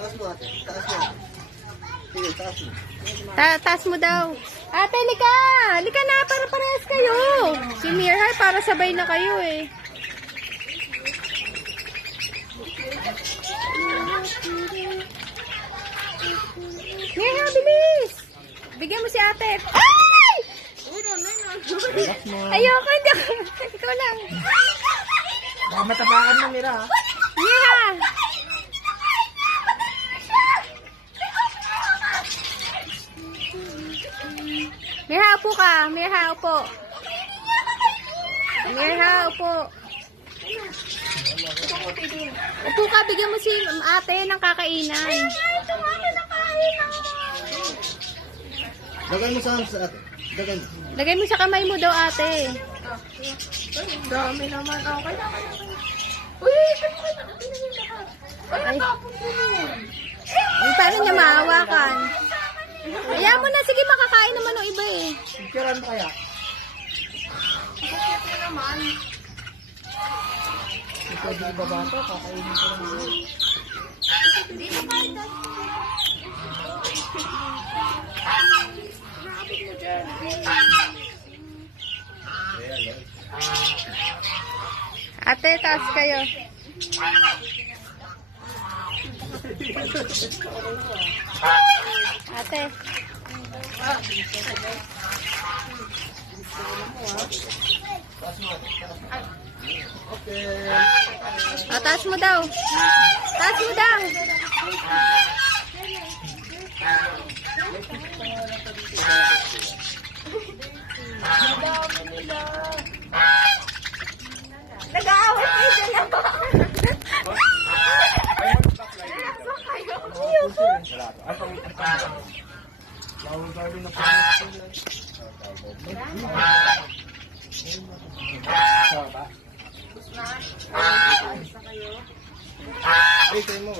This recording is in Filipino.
Taas mo ate. Taas mo. Sige, taas mo. Taas mo daw. Ate, lika! Lika na, para parehas kayo. Si Mirhai, para sabay na kayo eh. Mirhai, bilis! Bigyan mo si ate. Ay! Ayoko, hindi ako. Ikaw lang. Baka matapakan mo nila ha. Mirhai! Mirha, upo ka. Mirha, upo. Mirha, upo. Upo ka, bigyan mo si ate ng kakainan. Lagay mo sa ate. Lagay mo. Lagay mo sa kamay mo daw, ate. Dami naman. Okay na. Uy, ay, natapon ko nun. Ay, paano niya mahawakan? Kaya mo na, sige, makakain naman ng iba eh. Picturean mo kaya? Ito naman. Ikaw di ba ba ito? Kakainin ko naman. Hindi na kahit nakapit mo dyan. Ate, taas kayo. Ate. Okay. Taas mo daw. Taas mo daw. Nag-aaway kayo dyan ako. Ay, kayo mo.